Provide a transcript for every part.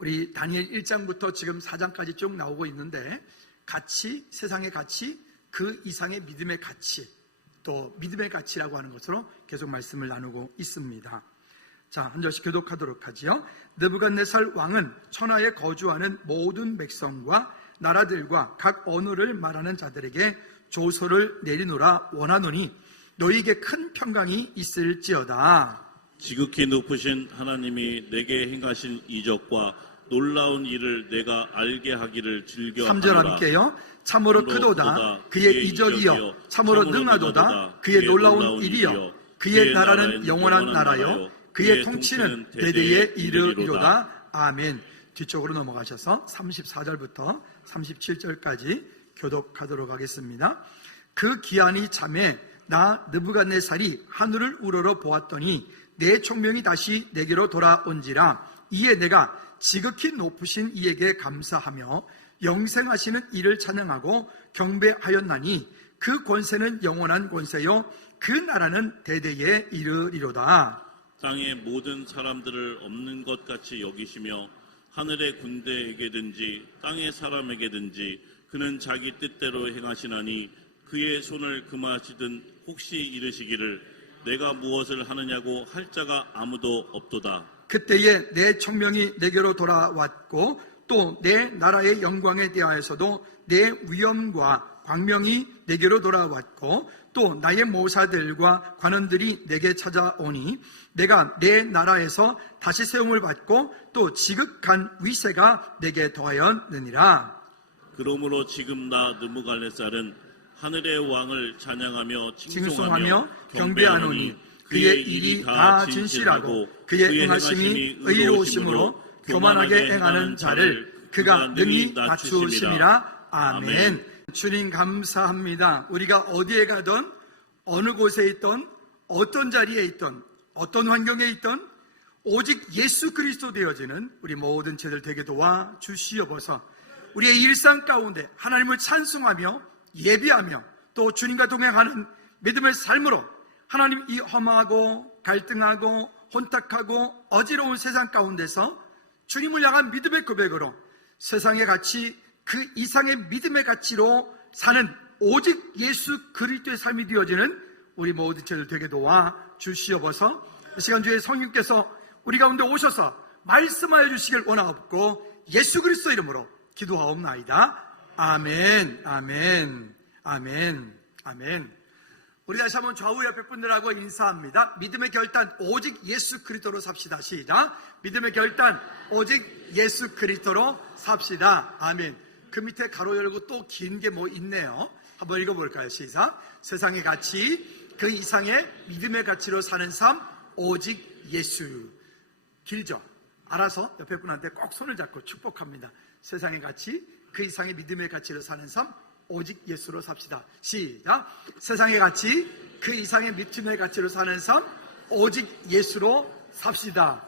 우리 다니엘 1장부터 지금 4장까지 쭉 나오고 있는데, 가치, 세상의 가치, 그 이상의 믿음의 가치, 또 믿음의 가치라고 하는 것으로 계속 말씀을 나누고 있습니다. 자, 한 절씩 교독하도록 하지요. 느부갓네살 왕은 천하에 거주하는 모든 백성과 나라들과 각 언어를 말하는 자들에게 조서를 내리노라 원하노니 너희에게 큰 평강이 있을지어다. 지극히 높으신 하나님이 내게 행하신 이적과 놀라운 일을 내가 알게 하기를 즐겨하노라. 3절 함께요. 참으로 크도다 그의 이적이여, 참으로 능하도다 그의 놀라운 일이여, 그의 나라는 영원한 나라여, 그의 통치는 대대에 이르리로다. 아멘. 뒤쪽으로 넘어가셔서 34절부터 37절까지 교독하도록 하겠습니다. 그 기한이 참에 나 느부갓네살이 하늘을 우러러 보았더니 내 총명이 다시 내게로 돌아온지라. 이에 내가 지극히 높으신 이에게 감사하며 영생하시는 이를 찬양하고 경배하였나니 그 권세는 영원한 권세요, 그 나라는 대대에 이르리로다. 땅의 모든 사람들을 없는 것 같이 여기시며 하늘의 군대에게든지 땅의 사람에게든지 그는 자기 뜻대로 행하시나니 그의 손을 금하시든 혹시 이르시기를 내가 무엇을 하느냐고 할 자가 아무도 없도다. 그때에 내 청명이 내게로 돌아왔고 또 내 나라의 영광에 대하여서도 내 위엄과 광명이 내게로 돌아왔고 또 나의 모사들과 관원들이 내게 찾아오니 내가 내 나라에서 다시 세움을 받고 또 지극한 위세가 내게 더하였느니라. 그러므로 지금 나 느부갓네살은 하늘의 왕을 찬양하며 칭송하며 경배하노니 그의 일이 다 진실하고 그의 행하심이 의로우심으로 교만하게 행하는 자를 그가 능히 낮추심이라. 아멘. 주님 감사합니다. 우리가 어디에 가든 어느 곳에 있든 어떤 자리에 있든 어떤 환경에 있든 오직 예수 그리스도 되어지는 우리 모든 죄들 되게 도와 주시옵소서. 우리의 일상 가운데 하나님을 찬송하며 예비하며 또 주님과 동행하는 믿음의 삶으로 하나님 이 험하고 갈등하고 혼탁하고 어지러운 세상 가운데서 주님을 향한 믿음의 고백으로 세상의 가치 그 이상의 믿음의 가치로 사는 오직 예수 그리스도의 삶이 되어지는 우리 모든 죄들 되게 도와 주시옵소서. 이 시간 주에 성령께서 우리 가운데 오셔서 말씀하여 주시길 원하옵고 예수 그리스도 이름으로 기도하옵나이다. 아멘, 아멘, 아멘, 아멘. 우리 다시 한번 좌우 옆에 분들하고 인사합니다. 믿음의 결단 오직 예수 그리스도로 삽시다. 시작. 믿음의 결단 오직 예수 그리스도로 삽시다. 아멘. 그 밑에 가로 열고 또 긴 게 뭐 있네요. 한번 읽어볼까요? 시작. 세상의 가치 그 이상의 믿음의 가치로 사는 삶 오직 예수. 길죠? 알아서 옆에 분한테 꼭 손을 잡고 축복합니다. 세상의 가치 그 이상의 믿음의 가치로 사는 삶 오직 예수로 삽시다. 시작. 세상의 가치 그 이상의 믿음의 가치로 사는 삶 오직 예수로 삽시다.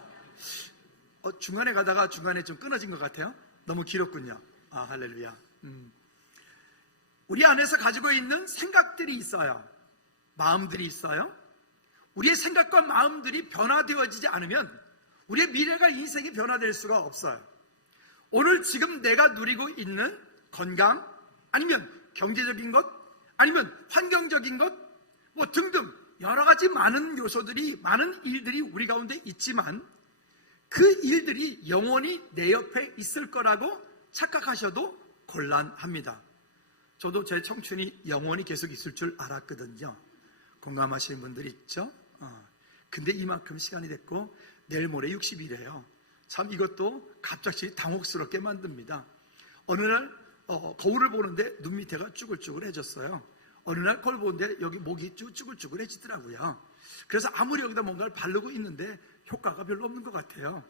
중간에 가다가 중간에 좀 끊어진 것 같아요. 너무 길었군요. 아, 할렐루야. 우리 안에서 가지고 있는 생각들이 있어요. 마음들이 있어요. 우리의 생각과 마음들이 변화되어지지 않으면 우리의 미래가 인생이 변화될 수가 없어요. 오늘 지금 내가 누리고 있는 건강, 아니면 경제적인 것, 아니면 환경적인 것, 뭐 등등 여러 가지 많은 요소들이, 많은 일들이 우리 가운데 있지만 그 일들이 영원히 내 옆에 있을 거라고 착각하셔도 곤란합니다. 저도 제 청춘이 영원히 계속 있을 줄 알았거든요. 공감하시는 분들이 있죠? 근데 이만큼 시간이 됐고 내일 모레 60일이에요. 참 이것도 갑자기 당혹스럽게 만듭니다. 어느 날 거울을 보는데 눈 밑에가 쭈글쭈글해졌어요. 어느 날 거울 보는데 여기 목이 쭈글쭈글해지더라고요. 그래서 아무리 여기다 뭔가를 바르고 있는데 효과가 별로 없는 것 같아요.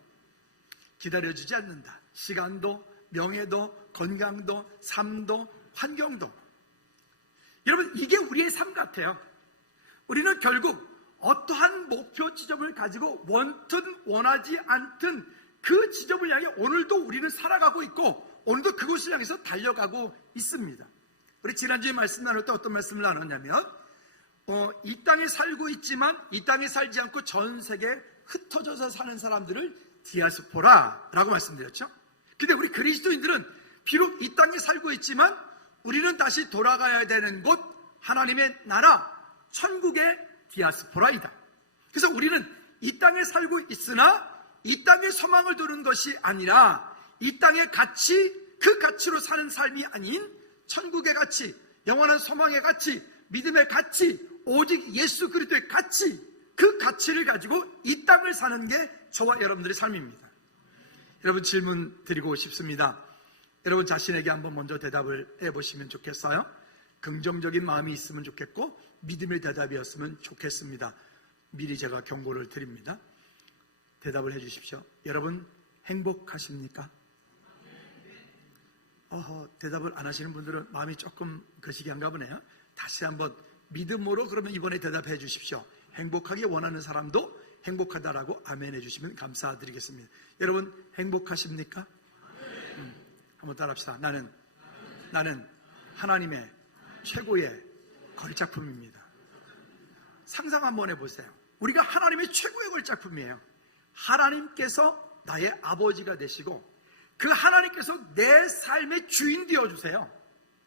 기다려주지 않는다. 시간도, 명예도, 건강도, 삶도, 환경도. 여러분, 이게 우리의 삶 같아요. 우리는 결국 어떠한 목표 지점을 가지고 원든 원하지 않든 그 지점을 향해 오늘도 우리는 살아가고 있고 오늘도 그곳을 향해서 달려가고 있습니다. 우리 지난주에 말씀 나눌 때 어떤 말씀을 나눴냐면 이 땅에 살고 있지만 이 땅에 살지 않고 전 세계에 흩어져서 사는 사람들을 디아스포라라고 말씀드렸죠. 근데 우리 그리스도인들은 비록 이 땅에 살고 있지만 우리는 다시 돌아가야 되는 곳, 하나님의 나라, 천국의 디아스포라이다. 그래서 우리는 이 땅에 살고 있으나 이 땅의 소망을 두는 것이 아니라 이 땅의 가치, 그 가치로 사는 삶이 아닌 천국의 가치, 영원한 소망의 가치, 믿음의 가치, 오직 예수 그리스도의 가치, 그 가치를 가지고 이 땅을 사는 게 저와 여러분들의 삶입니다. 여러분, 질문 드리고 싶습니다. 여러분 자신에게 한번 먼저 대답을 해보시면 좋겠어요. 긍정적인 마음이 있으면 좋겠고 믿음의 대답이었으면 좋겠습니다. 미리 제가 경고를 드립니다. 대답을 해주십시오. 여러분 행복하십니까? 대답을 안 하시는 분들은 마음이 조금 거시기한가 보네요. 다시 한번 믿음으로 그러면 이번에 대답해 주십시오. 행복하기 원하는 사람도 행복하다라고 아멘 해주시면 감사드리겠습니다. 여러분 행복하십니까? 한번 따라합시다. 나는 하나님의 최고의 걸작품입니다. 상상 한번 해보세요. 우리가 하나님의 최고의 걸작품이에요. 하나님께서 나의 아버지가 되시고 그 하나님께서 내 삶의 주인 되어주세요.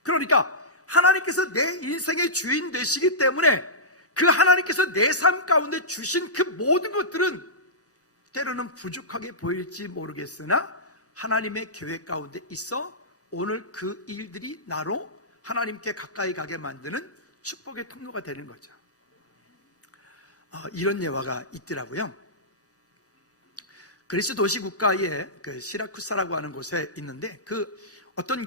그러니까 하나님께서 내 인생의 주인 되시기 때문에 그 하나님께서 내 삶 가운데 주신 그 모든 것들은 때로는 부족하게 보일지 모르겠으나 하나님의 계획 가운데 있어 오늘 그 일들이 나로 하나님께 가까이 가게 만드는 축복의 통로가 되는 거죠. 이런 예화가 있더라고요. 그리스 도시 국가의 그 시라쿠사라고 하는 곳에 있는데 어떤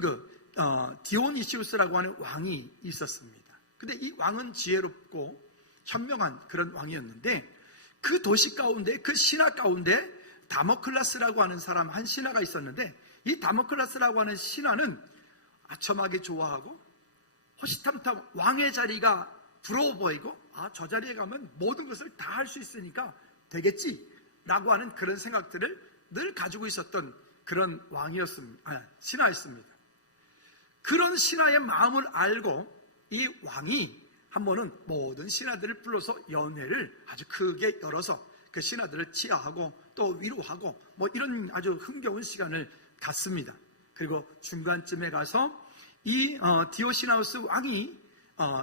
디오니시우스라고 하는 왕이 있었습니다. 근데 이 왕은 지혜롭고 현명한 그런 왕이었는데 그 도시 가운데, 그 신하 가운데 다모클라스라고 하는 사람 한 신하가 있었는데 이 다모클라스라고 하는 신하는 아첨하게 좋아하고 호시탐탐 왕의 자리가 부러워 보이고 저 자리에 가면 모든 것을 다 할 수 있으니까 되겠지 라고 하는 그런 생각들을 늘 가지고 있었던 그런 신하였습니다. 그런 신하의 마음을 알고 이 왕이 한 번은 모든 신하들을 불러서 연회를 아주 크게 열어서 그 신하들을 치하하고 또 위로하고 이런 아주 흥겨운 시간을 갖습니다. 그리고 중간쯤에 가서 이 디오시나우스 왕이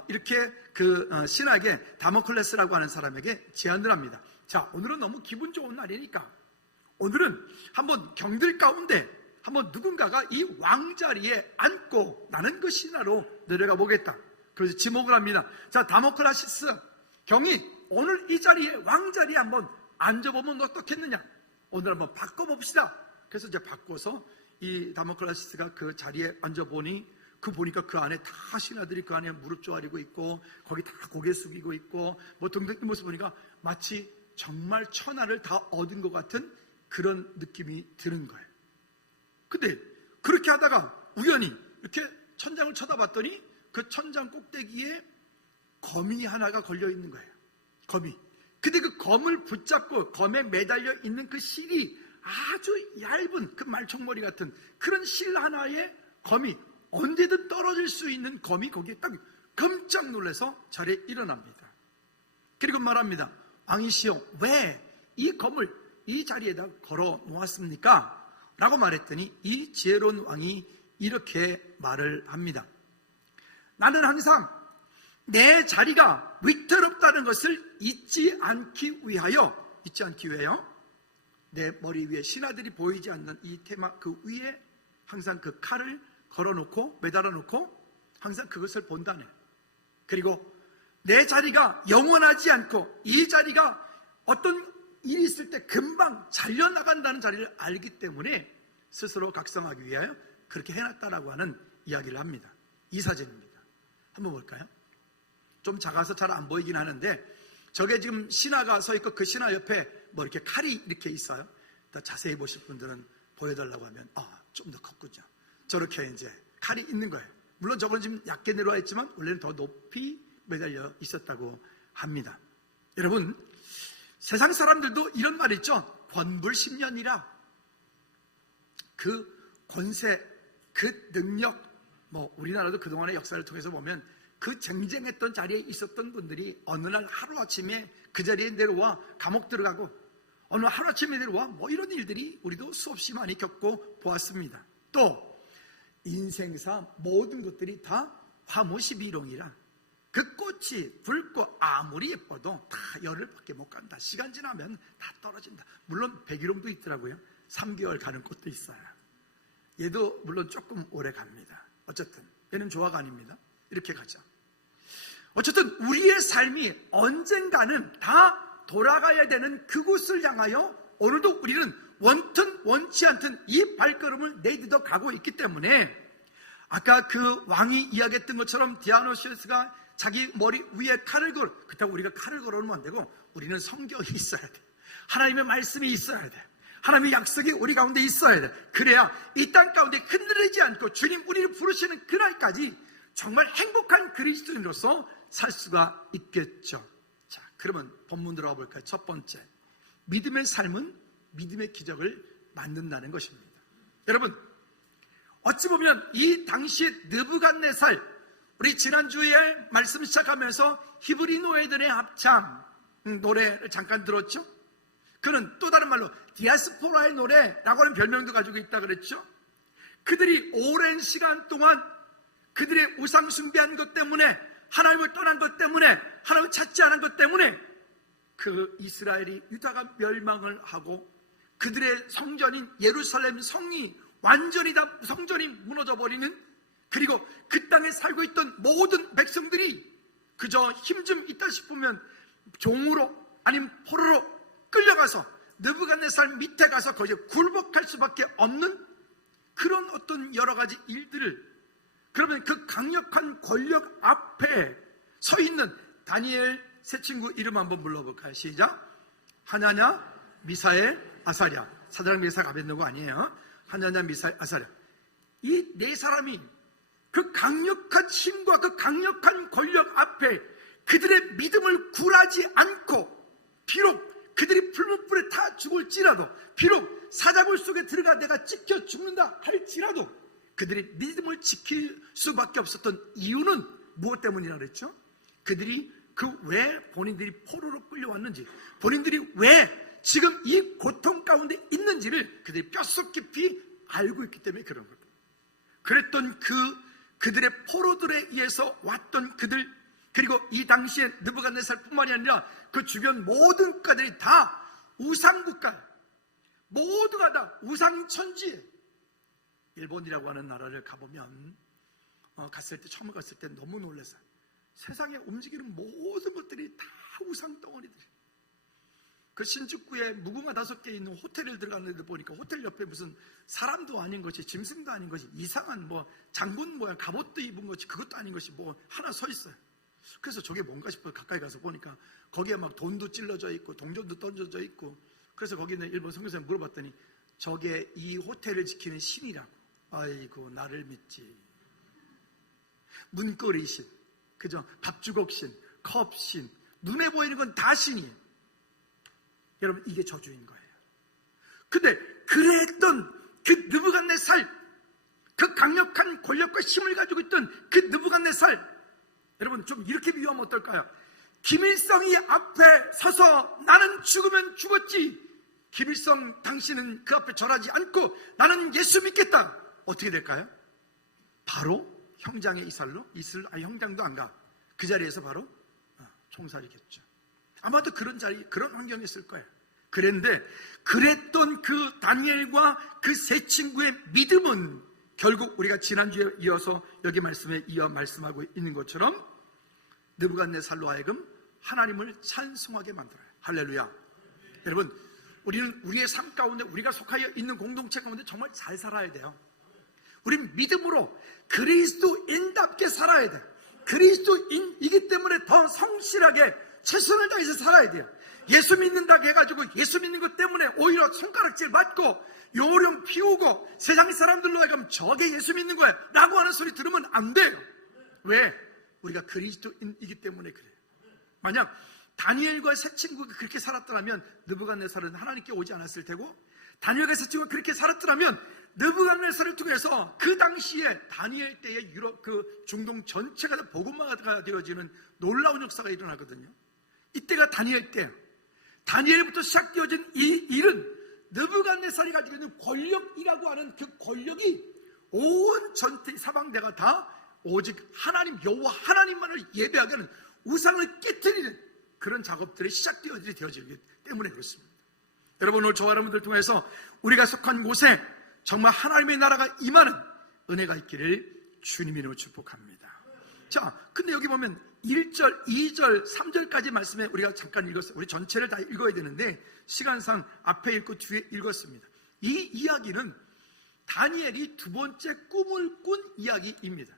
이렇게 그 신하에게 다모클레스라고 하는 사람에게 제안을 합니다. 자, 오늘은 너무 기분 좋은 날이니까 오늘은 한번 경들 가운데 한번 누군가가 이 왕자리에 앉고 나는 그 신하로 내려가 보겠다. 그래서 지목을 합니다. 자, 다모클라시스 경이 오늘 이 자리에 왕자리에 한번 앉아보면 어떻겠느냐. 오늘 한번 바꿔봅시다. 그래서 이제 바꿔서 이 다모클라시스가 그 자리에 앉아보니 보니까 그 안에 다 신하들이 그 안에 무릎 조아리고 있고 거기 다 고개 숙이고 있고 등등 이 모습 보니까 마치 정말 천하를 다 얻은 것 같은 그런 느낌이 드는 거예요. 근데 그렇게 하다가 우연히 이렇게 천장을 쳐다봤더니 그 천장 꼭대기에 검이 하나가 걸려 있는 거예요. 검이. 근데 그 검을 붙잡고 검에 매달려 있는 그 실이 아주 얇은 그 말총머리 같은 그런 실 하나에 검이 언제든 떨어질 수 있는 검이 거기에 딱 깜짝 놀라서 자리에 일어납니다. 그리고 말합니다. 왕이시여, 왜 이 검을 이 자리에다 걸어 놓았습니까? 라고 말했더니 이 지혜로운 왕이 이렇게 말을 합니다. 나는 항상 내 자리가 위태롭다는 것을 잊지 않기 위하여 내 머리 위에 신하들이 보이지 않는 이 테마 그 위에 항상 그 칼을 걸어놓고 매달아놓고 항상 그것을 본다네. 그리고 내 자리가 영원하지 않고 이 자리가 어떤 일이 있을 때 금방 잘려나간다는 자리를 알기 때문에 스스로 각성하기 위하여 그렇게 해놨다라고 하는 이야기를 합니다. 이 사진입니다. 한번 볼까요? 좀 작아서 잘 안 보이긴 하는데 저게 지금 신하가 서 있고 그 신하 옆에 이렇게 칼이 이렇게 있어요. 더 자세히 보실 분들은 보여달라고 하면 좀 더 컸군요. 저렇게 이제 칼이 있는 거예요. 물론 저건 지금 얕게 내려와 있지만 원래는 더 높이 매달려 있었다고 합니다. 여러분, 세상 사람들도 이런 말 있죠. 권불십년이라. 그 권세, 그 능력, 우리나라도 그동안의 역사를 통해서 보면 그 쟁쟁했던 자리에 있었던 분들이 어느 날 하루아침에 그 자리에 내려와 감옥 들어가고 어느 하루아침에 내려와 뭐 이런 일들이 우리도 수없이 많이 겪고 보았습니다. 또 인생사 모든 것들이 다 화무시비롱이라 그 꽃이 붉고 아무리 예뻐도 다 열흘밖에 못 간다. 시간 지나면 다 떨어진다. 물론 백일홍도 있더라고요. 3개월 가는 꽃도 있어요. 얘도 물론 조금 오래 갑니다. 어쨌든 얘는 조화가 아닙니다. 이렇게 가죠. 어쨌든 우리의 삶이 언젠가는 다 돌아가야 되는 그곳을 향하여 오늘도 우리는 원튼 원치 않든 이 발걸음을 내딛어 가고 있기 때문에 아까 그 왕이 이야기했던 것처럼 디아노시우스가 자기 머리 위에 칼을 그렇다고 우리가 칼을 걸어놓으면 안 되고 우리는 성경이 있어야 돼. 하나님의 말씀이 있어야 돼. 하나님의 약속이 우리 가운데 있어야 돼. 그래야 이 땅 가운데 흔들리지 않고 주님 우리를 부르시는 그날까지 정말 행복한 그리스도인으로서 살 수가 있겠죠. 자, 그러면 본문 들어가 볼까요? 첫 번째, 믿음의 삶은 믿음의 기적을 만든다는 것입니다. 여러분, 어찌 보면 이 당시 느부갓네살, 우리 지난주에 말씀 시작하면서 히브리 노예들의 합창 노래를 잠깐 들었죠? 그는 또 다른 말로 디아스포라의 노래라고 하는 별명도 가지고 있다 그랬죠? 그들이 오랜 시간 동안 그들의 우상 숭배한 것 때문에, 하나님을 떠난 것 때문에, 하나님을 찾지 않은 것 때문에 그 이스라엘이, 유다가 멸망을 하고 그들의 성전인 예루살렘 성이 완전히 다 성전이 무너져버리는, 그리고 그 땅에 살고 있던 모든 백성들이 그저 힘 좀 있다 싶으면 종으로 아니면 포로로 끌려가서 느부갓네살 밑에 가서 거기에 굴복할 수밖에 없는 그런 어떤 여러 가지 일들을, 그러면 그 강력한 권력 앞에 서 있는 다니엘 세 친구 이름 한번 불러볼까요? 시작. 하나냐, 미사엘, 아사랴. 사드락, 메삭, 아벳느고 아니에요. 하나냐, 미사엘, 아사랴. 이 네 사람이 그 강력한 힘과 그 강력한 권력 앞에 그들의 믿음을 굴하지 않고, 비록 그들이 풀무불에 타 죽을지라도, 비록 사자굴 속에 들어가 내가 찍혀 죽는다 할지라도 그들이 믿음을 지킬 수밖에 없었던 이유는 무엇 때문이라 그랬죠? 그들이 그 왜 본인들이 포로로 끌려왔는지, 본인들이 왜 지금 이 고통 가운데 있는지를 그들이 뼛속 깊이 알고 있기 때문에 그런 겁니다. 그랬던 그들의 포로들에 의해서 왔던 그들, 그리고 이 당시에 느부갓네살뿐만이 아니라 그 주변 모든 국가들이 다 우상국가, 모두가 다 우상천지에, 일본이라고 하는 나라를 가보면 처음 갔을 때 너무 놀랐어요. 세상에 움직이는 모든 것들이 다 우상덩어리들. 그 신주쿠에 무궁화 5개 있는 호텔을 들어갔는데 보니까 호텔 옆에 무슨 사람도 아닌 것이, 짐승도 아닌 것이, 이상한 뭐 장군 모양 갑옷도 입은 것이, 그것도 아닌 것이 뭐 하나 서 있어요. 그래서 저게 뭔가 싶어 가까이 가서 보니까 거기에 막 돈도 찔러져 있고 동전도 던져져 있고, 그래서 거기 있는 일본 선교사님 물어봤더니 저게 이 호텔을 지키는 신이라고. 아이고, 나를 믿지. 문고리신, 그죠? 밥주걱신, 컵신, 눈에 보이는 건 다 신이에요. 여러분, 이게 저주인 거예요. 근데 그랬던 그 느부갓네살, 그 강력한 권력과 힘을 가지고 있던 그 느부갓네살, 여러분 좀 이렇게 비유하면 어떨까요? 김일성이 앞에 서서 나는 죽으면 죽었지, 김일성 당신은 그 앞에 절하지 않고 나는 예수 믿겠다. 어떻게 될까요? 바로 형장의 이살로 형장도 안 가. 그 자리에서 바로 총살이겠죠. 아마도 그런 그런 환경이었을 거예요. 그런데 그랬던 그 다니엘과 그 세 친구의 믿음은 결국 우리가 지난주에 이어서 여기 말씀에 이어 말씀하고 있는 것처럼 느부갓네살로 하여금 하나님을 찬송하게 만들어요. 할렐루야. 여러분, 우리는 우리의 삶 가운데, 우리가 속하여 있는 공동체 가운데 정말 잘 살아야 돼요. 우린 믿음으로 그리스도인답게 살아야 돼요. 그리스도인이기 때문에 더 성실하게 최선을 다해서 살아야 돼요. 예수 믿는다고 해가지고 예수 믿는 것 때문에 오히려 손가락질 맞고 요령 피우고 세상 사람들로 하여금 저게 예수 믿는 거야 라고 하는 소리 들으면 안 돼요. 왜? 우리가 그리스도인이기 때문에 그래요. 만약 다니엘과 세 친구가 그렇게 살았더라면 느부갓네살은 하나님께 오지 않았을 테고, 다니엘과 세 친구가 그렇게 살았더라면 느부갓네살을 통해서 그 당시에 다니엘 때의 유럽, 그 중동 전체가 다 복음화가 되어지는 놀라운 역사가 일어나거든요. 이때가 다니엘 때예요. 다니엘부터 시작되어진 이 일은 느부갓네살이 가지고 있는 권력이라고 하는 그 권력이 온 전체 사방대가 다 오직 하나님 여호와 하나님만을 예배하게 하는 우상을 깨트리는 그런 작업들이 되어지기 때문에 그렇습니다. 여러분, 오늘 저와 여러분들 통해서 우리가 속한 곳에 정말 하나님의 나라가 임하는 은혜가 있기를 주님 이름으로 축복합니다. 자, 근데 여기 보면 1절, 2절, 3절까지 말씀에 우리가 잠깐 읽었어요. 우리 전체를 다 읽어야 되는데 시간상 앞에 읽고 뒤에 읽었습니다. 이 이야기는 다니엘이 두 번째 꿈을 꾼 이야기입니다.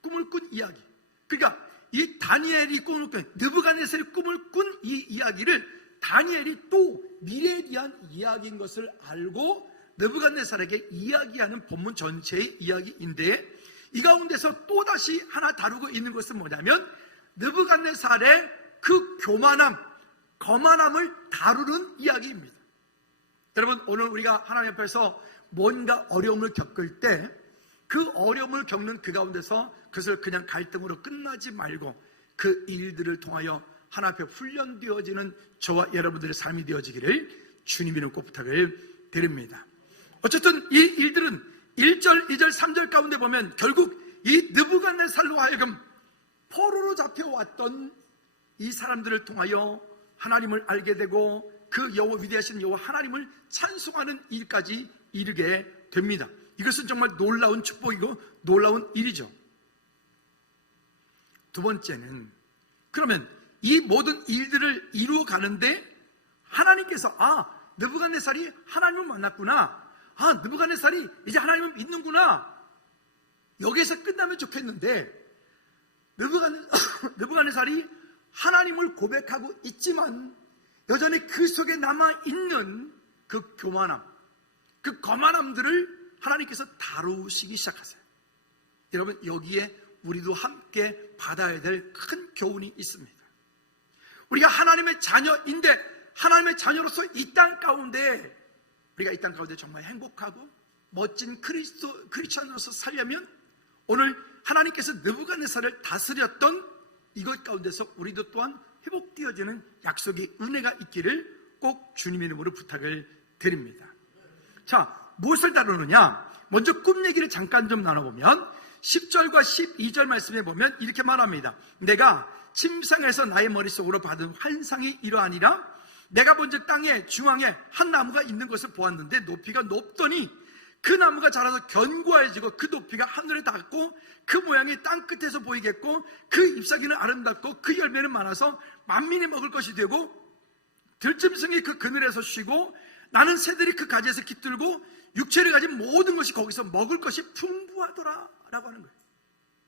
꿈을 꾼 이야기. 그러니까 이 다니엘이 꿈을 꾼, 느부갓네살이 꿈을 꾼 이 이야기를 다니엘이 또 미래에 대한 이야기인 것을 알고 느부갓네살에게 이야기하는 본문 전체의 이야기인데, 이 가운데서 또다시 하나 다루고 있는 것은 뭐냐면 느부갓네살의 그 교만함, 거만함을 다루는 이야기입니다. 여러분, 오늘 우리가 하나님 앞에서 뭔가 어려움을 겪을 때 그 어려움을 겪는 그 가운데서 그것을 그냥 갈등으로 끝나지 말고 그 일들을 통하여 하나님 앞에 훈련되어지는 저와 여러분들의 삶이 되어지기를 주님 이름 꼭 부탁을 드립니다. 어쨌든 이 일들은 1절, 2절, 3절 가운데 보면 결국 이 느부갓네살로 하여금 포로로 잡혀왔던 이 사람들을 통하여 하나님을 알게 되고 그 여호와, 위대하신 여호와 하나님을 찬송하는 일까지 이르게 됩니다. 이것은 정말 놀라운 축복이고 놀라운 일이죠. 두 번째는, 그러면 이 모든 일들을 이루어 가는데 하나님께서 느부갓네살이 하나님을 만났구나, 느부갓네살이 이제 하나님을 믿는구나, 여기에서 끝나면 좋겠는데 느부갓네살이 하나님을 고백하고 있지만 여전히 그 속에 남아있는 그 교만함, 그 거만함들을 하나님께서 다루시기 시작하세요. 여러분, 여기에 우리도 함께 받아야 될 큰 교훈이 있습니다. 우리가 하나님의 자녀인데 하나님의 자녀로서 이 땅 가운데, 우리가 이 땅 가운데 정말 행복하고 멋진 크리스천으로서 살려면 오늘 하나님께서 느부갓네살을 다스렸던 이것 가운데서 우리도 또한 회복되어지는 약속의 은혜가 있기를 꼭 주님 이름으로 부탁을 드립니다. 자, 무엇을 다루느냐? 먼저 꿈 얘기를 잠깐 좀 나눠보면 10절과 12절 말씀에 보면 이렇게 말합니다. 내가 침상에서 나의 머릿속으로 받은 환상이 이러하니라. 내가 본즉 땅의 중앙에 한 나무가 있는 것을 보았는데 높이가 높더니 그 나무가 자라서 견고해지고 그 높이가 하늘에 닿고 그 모양이 땅 끝에서 보이겠고 그 잎사귀는 아름답고 그 열매는 많아서 만민이 먹을 것이 되고 들짐승이 그 그늘에서 쉬고 나는 새들이 그 가지에서 깃들고 육체를 가진 모든 것이 거기서 먹을 것이 풍부하더라 라고 하는 거예요.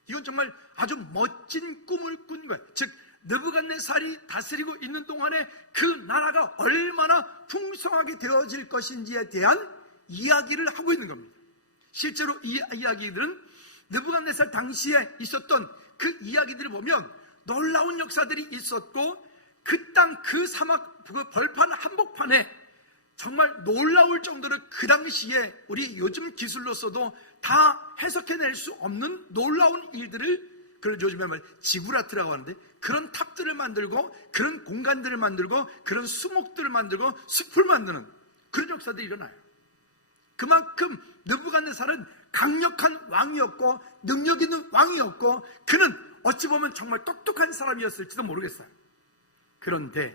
이건 정말 아주 멋진 꿈을 꾼 거예요. 즉 느부갓네살이 다스리고 있는 동안에 그 나라가 얼마나 풍성하게 되어질 것인지에 대한 이야기를 하고 있는 겁니다. 실제로 이 이야기들은 느부갓네살 당시에 있었던 그 이야기들을 보면 놀라운 역사들이 있었고 그 땅, 그 사막, 그 벌판 한복판에 정말 놀라울 정도로 그 당시에 우리 요즘 기술로서도 다 해석해낼 수 없는 놀라운 일들을, 그걸 요즘에 지구라트라고 하는데 그런 탑들을 만들고 그런 공간들을 만들고 그런 수목들을 만들고 숲을 만드는 그런 역사들이 일어나요. 그만큼 느부갓네살은 강력한 왕이었고 능력 있는 왕이었고 그는 어찌 보면 정말 똑똑한 사람이었을지도 모르겠어요. 그런데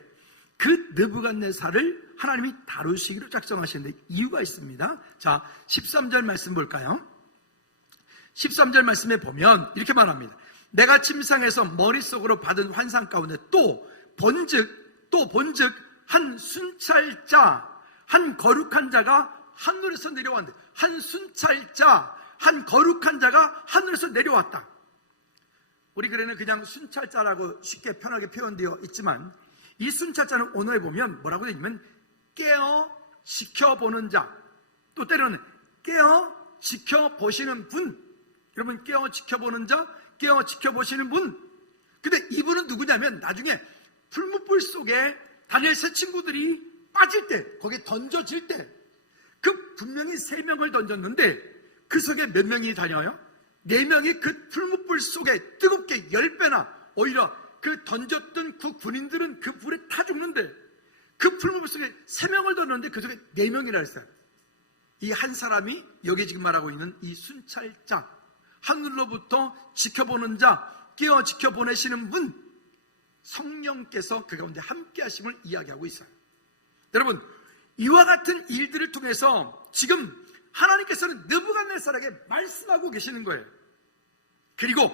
그 느부갓네살을 하나님이 다루시기로 작정하시는데 이유가 있습니다. 자, 13절 말씀 볼까요? 13절 말씀에 보면 이렇게 말합니다. 내가 침상에서 머릿속으로 받은 환상 가운데 또 본즉 한 순찰자, 한 거룩한 자가 하늘에서 내려왔는데, 한 순찰자, 한 거룩한 자가 하늘에서 내려왔다. 우리 글에는 그냥 순찰자라고 쉽게 편하게 표현되어 있지만 이 순찰자는 언어에 보면 뭐라고 되어 있냐면 깨어 지켜보는 자, 또 때로는 깨어 지켜보시는 분. 여러분, 깨어 지켜보는 자, 깨어 지켜보시는 분. 근데 이분은 누구냐면 나중에 풀무불 속에 다니엘 세 친구들이 빠질 때, 거기에 던져질 때 그 분명히 3명을 던졌는데 그 속에 몇 명이 다녀요? 4명이 그 풀무불 속에 뜨겁게 10배나 오히려 그 던졌던 그 군인들은 그 불에 타 죽는데 그 풀무불 속에 3명을 뒀는데 그 속에 4명이라 했어요. 이 한 사람이 여기 지금 말하고 있는 이 순찰자, 하늘로부터 지켜보는 자, 깨어 지켜보내시는 분, 성령께서 그 가운데 함께 하심을 이야기하고 있어요. 여러분, 이와 같은 일들을 통해서 지금 하나님께서는 느부갓네살에게 말씀하고 계시는 거예요. 그리고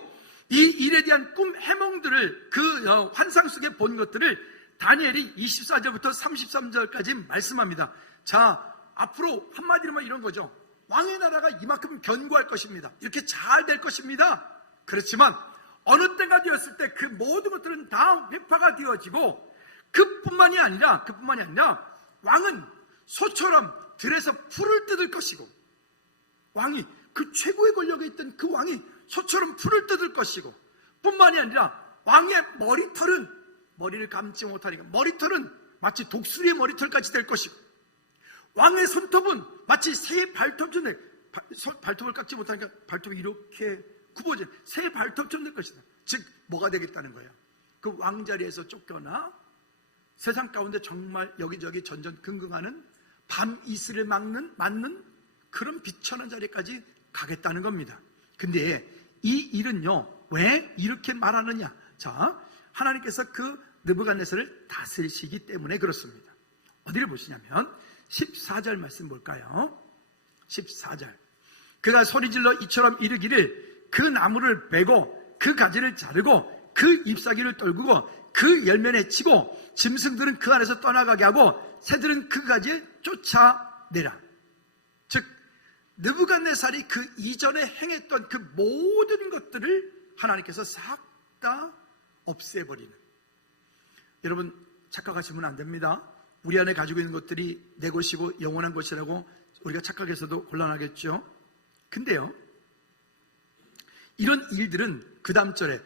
이 일에 대한 꿈 해몽들을 그 환상 속에 본 것들을 다니엘이 24절부터 33절까지 말씀합니다. 자, 앞으로 한마디로만 이런 거죠. 왕의 나라가 이만큼 견고할 것입니다. 이렇게 잘 될 것입니다. 그렇지만 어느 때가 되었을 때 그 모든 것들은 다 회파가 되어지고 그뿐만이 아니라 왕은 소처럼 들에서 풀을 뜯을 것이고, 왕이 그 최고의 권력에 있던 그 왕이 소처럼 풀을 뜯을 것이고, 뿐만이 아니라 왕의 머리털은, 머리를 감지 못하니까 머리털은 마치 독수리의 머리털까지 될 것이고, 왕의 손톱은 마치 새의 발톱처럼 될, 발톱을 깎지 못하니까 발톱이 이렇게 굽어진 새의 발톱처럼 될 것이다. 즉 뭐가 되겠다는 거예요? 그 왕자리에서 쫓겨나 세상 가운데 정말 여기저기 전전긍긍하는 밤 이슬을 맞는 그런 비천한 자리까지 가겠다는 겁니다. 근데 이 일은요, 왜 이렇게 말하느냐? 자, 하나님께서 그 느부갓네살을 다스리시기 때문에 그렇습니다. 어디를 보시냐면 14절 말씀 볼까요? 14절. 그가 소리질러 이처럼 이르기를 그 나무를 베고 그 가지를 자르고 그 잎사귀를 떨구고 그 열면에 치고 짐승들은 그 안에서 떠나가게 하고 새들은 그 가지에 쫓아내라. 즉 느부갓네살이 그 이전에 행했던 그 모든 것들을 하나님께서 싹 다 없애버리는. 여러분 착각하시면 안 됩니다. 우리 안에 가지고 있는 것들이 내 것이고 영원한 것이라고 우리가 착각해서도 곤란하겠죠. 근데요, 이런 일들은 그 다음 절에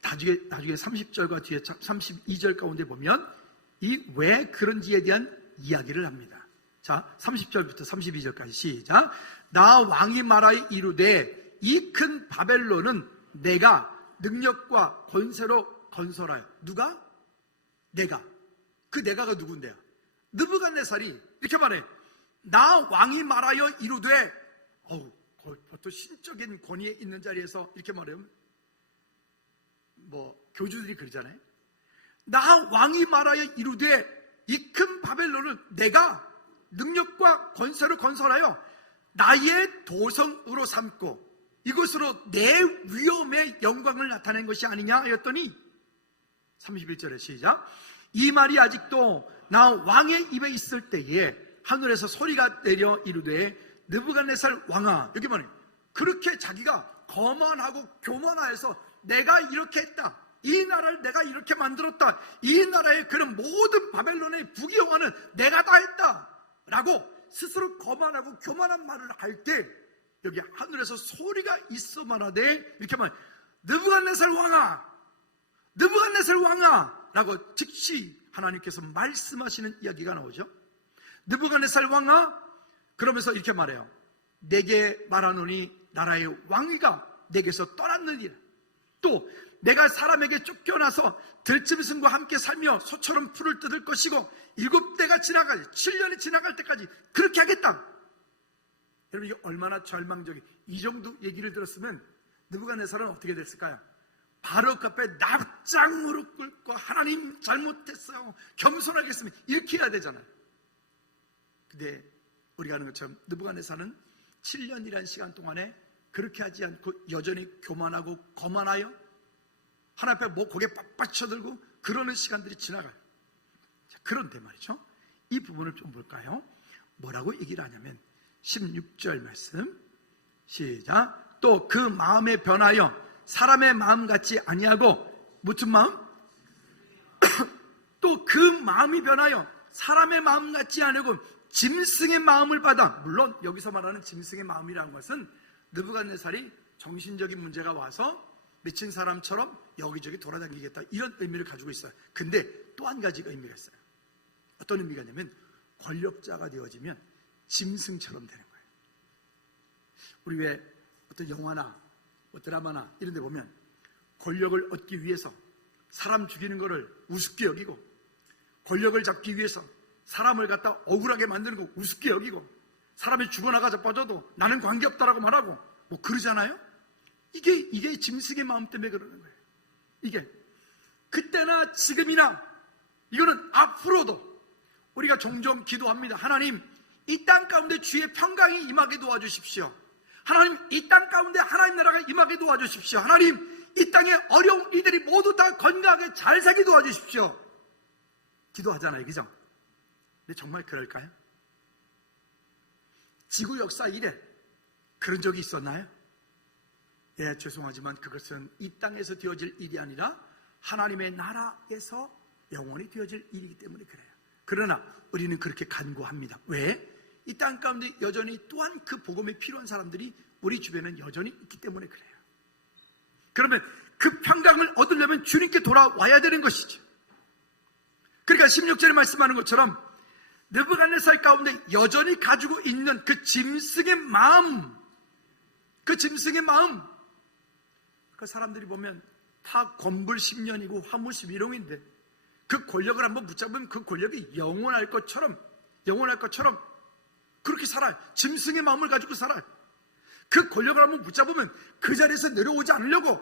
나중에 30절과 뒤에 32절 가운데 보면 이 왜 그런지에 대한 이야기를 합니다. 자, 30절부터 32절까지 시작. 나 왕이 말하여 이르되 이 큰 바벨론은 내가 능력과 권세로 건설하여. 누가? 내가. 그 내가가 누군데요? 느부갓네살이 이렇게 말해. 나 왕이 말하여 이르되, 보통 신적인 권위에 있는 자리에서 이렇게 말하면 교주들이 그러잖아요. 나 왕이 말하여 이르되 이 큰 바벨론은 내가 능력과 권세로 건설하여 나의 도성으로 삼고 이것으로 내 위엄의 영광을 나타낸 것이 아니냐 하였더니 31절에 시작. 이 말이 아직도 나 왕의 입에 있을 때에 하늘에서 소리가 내려 이르되 느부갓네살 왕아, 여기 말해. 그렇게 자기가 거만하고 교만하여서 내가 이렇게 했다, 이 나라를 내가 이렇게 만들었다, 이 나라의 그런 모든 바벨론의 부귀영화는 내가 다 했다 라고 스스로 거만하고 교만한 말을 할 때 여기 하늘에서 소리가 있어 말하되 이렇게 말, 느부갓네살 왕아, 느부갓네살 왕아 라고 즉시 하나님께서 말씀하시는 이야기가 나오죠. 느부갓네살 왕아, 그러면서 이렇게 말해요. 내게 말하노니 나라의 왕위가 내게서 떠났느니라. 또 내가 사람에게 쫓겨나서 들짐승과 함께 살며 소처럼 풀을 뜯을 것이고 7대가 지나갈 7년이 지나갈 때까지 그렇게 하겠다. 여러분 이게 얼마나 절망적인, 이 정도 얘기를 들었으면 느부갓네살은 어떻게 됐을까요? 바로 앞에 납작 무릎 꿇고 하나님 잘못했어요, 겸손하게 했으면 이렇게 해야 되잖아요. 근데 우리가 아는 것처럼 느부갓네살은 7년이라는 시간 동안에 그렇게 하지 않고 여전히 교만하고 거만하여 하나님 앞에 고개 빳빳 쳐들고 그러는 시간들이 지나가요. 자, 그런데 말이죠, 이 부분을 좀 볼까요? 뭐라고 얘기를 하냐면 16절 말씀 시작. 또 그 마음에 변하여 사람의 마음 같지 아니하고, 무슨 마음? 또 그 마음이 변하여 사람의 마음 같지 않고 짐승의 마음을 받아. 물론 여기서 말하는 짐승의 마음이라는 것은 느부갓네살이 정신적인 문제가 와서 미친 사람처럼 여기저기 돌아다니겠다, 이런 의미를 가지고 있어요. 근데 또 한 가지 의미가 있어요. 어떤 의미가 있냐면 권력자가 되어지면 짐승처럼 되는 거예요. 우리 왜 어떤 영화나 드라마나 이런 데 보면 권력을 얻기 위해서 사람 죽이는 것을 우습게 여기고 권력을 잡기 위해서 사람을 갖다 억울하게 만드는 거 우습게 여기고, 사람이 죽어나가 자빠져도 나는 관계없다라고 말하고 뭐 그러잖아요. 이게 짐승의 마음 때문에 그러는 거예요. 이게 그때나 지금이나, 이거는 앞으로도 우리가 종종 기도합니다. 하나님, 이 땅 가운데 주의 평강이 임하게 도와주십시오. 하나님, 이 땅 가운데 하나님 나라가 임하게 도와주십시오. 하나님, 이 땅에 어려운 이들이 모두 다 건강하게 잘 살게 도와주십시오. 기도하잖아요, 그죠? 근데 정말 그럴까요? 지구 역사 이래 그런 적이 있었나요? 예, 죄송하지만 그것은 이 땅에서 되어질 일이 아니라 하나님의 나라에서 영원히 되어질 일이기 때문에 그래요. 그러나 우리는 그렇게 간구합니다. 왜? 이 땅 가운데 여전히 또한 그 복음이 필요한 사람들이 우리 주변에 여전히 있기 때문에 그래요. 그러면 그 평강을 얻으려면 주님께 돌아와야 되는 것이죠. 그러니까 16절에 말씀하는 것처럼 느부갓네살 가운데 여전히 가지고 있는 그 짐승의 마음, 그 사람들이 보면 다 권불 10년이고 화무 11홍인데 그 권력을 한번 붙잡으면 그 권력이 영원할 것처럼 그렇게 살아요. 짐승의 마음을 가지고 살아요. 그 권력을 한번 붙잡으면 그 자리에서 내려오지 않으려고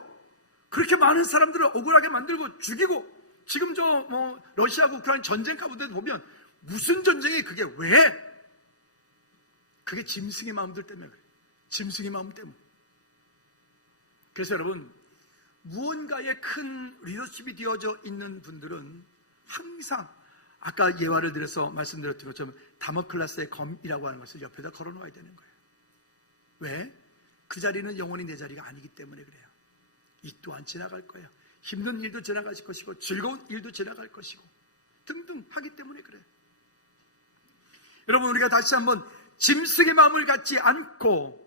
그렇게 많은 사람들을 억울하게 만들고 죽이고, 지금 러시아하고 우크라이나 전쟁 가운데 보면 무슨 전쟁이 그게 왜? 그게 짐승의 마음들 때문에 그래요. 짐승의 마음 때문에. 그래서 여러분, 무언가에 큰 리더십이 되어져 있는 분들은 항상 아까 예화를 들어서 말씀드렸던 것처럼 다모클라스의 검이라고 하는 것을 옆에다 걸어놓아야 되는 거예요. 왜? 그 자리는 영원히 내 자리가 아니기 때문에 그래요. 이 또한 지나갈 거예요. 힘든 일도 지나갈 것이고 즐거운 일도 지나갈 것이고 등등 하기 때문에 그래요. 여러분, 우리가 다시 한번 짐승의 마음을 갖지 않고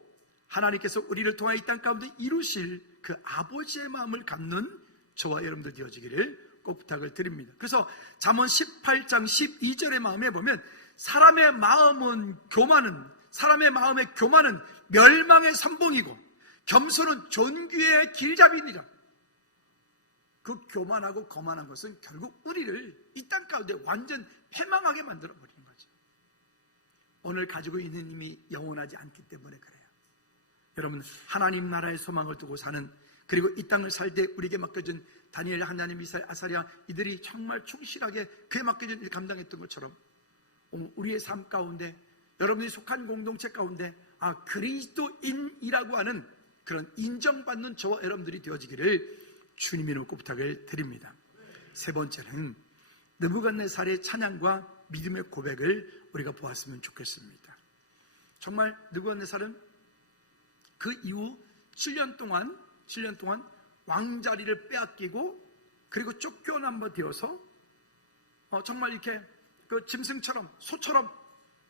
하나님께서 우리를 통해 이 땅 가운데 이루실 그 아버지의 마음을 갖는 저와 여러분들 되어지기를 꼭 부탁을 드립니다. 그래서 잠언 18장 12절의 마음에 보면 사람의 마음의 교만은 멸망의 선봉이고 겸손은 존귀의 길잡이니라. 그 교만하고 거만한 것은 결국 우리를 이 땅 가운데 완전 패망하게 만들어버리는 거죠. 오늘 가지고 있는 힘이 영원하지 않기 때문에 그래요. 여러분, 하나님 나라의 소망을 두고 사는, 그리고 이 땅을 살 때 우리에게 맡겨진 다니엘, 하나님, 미사엘, 아사랴, 이들이 정말 충실하게 그에 맡겨진 일을 감당했던 것처럼 우리의 삶 가운데, 여러분이 속한 공동체 가운데 그리스도인이라고 하는 그런 인정받는 저와 여러분들이 되어지기를 주님의 이름으로 부탁을 드립니다. 세 번째는 느부갓네살의 찬양과 믿음의 고백을 우리가 보았으면 좋겠습니다. 정말 느부갓네살은 그 이후 7년 동안 왕자리를 빼앗기고 그리고 쫓겨난 바 되어서 정말 이렇게 그 짐승처럼 소처럼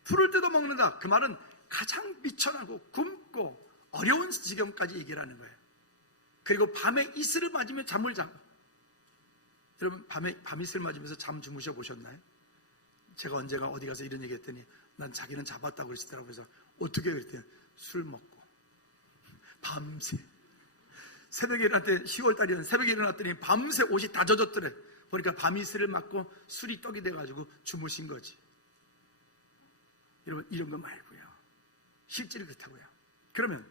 풀을 뜯어먹는다. 그 말은 가장 비천하고 굶고 어려운 지경까지 얘기를 하는 거예요. 그리고 밤에 이슬을 맞으며 잠을 자고. 여러분, 밤이슬 맞으면서 잠 주무셔 보셨나요? 제가 언제가 어디 가서 이런 얘기 했더니 난 자기는 잡았다고 그러시더라고요. 그래서 어떻게 그랬더니 술 먹고 밤새 새벽에 일어났더니 10월달이었는데 새벽에 일어났더니 밤새 옷이 다 젖었더래. 보니까 밤이슬을 맞고 술이 떡이 돼가지고 주무신 거지. 여러분, 이런 거 말고요, 실제로 그렇다고요. 그러면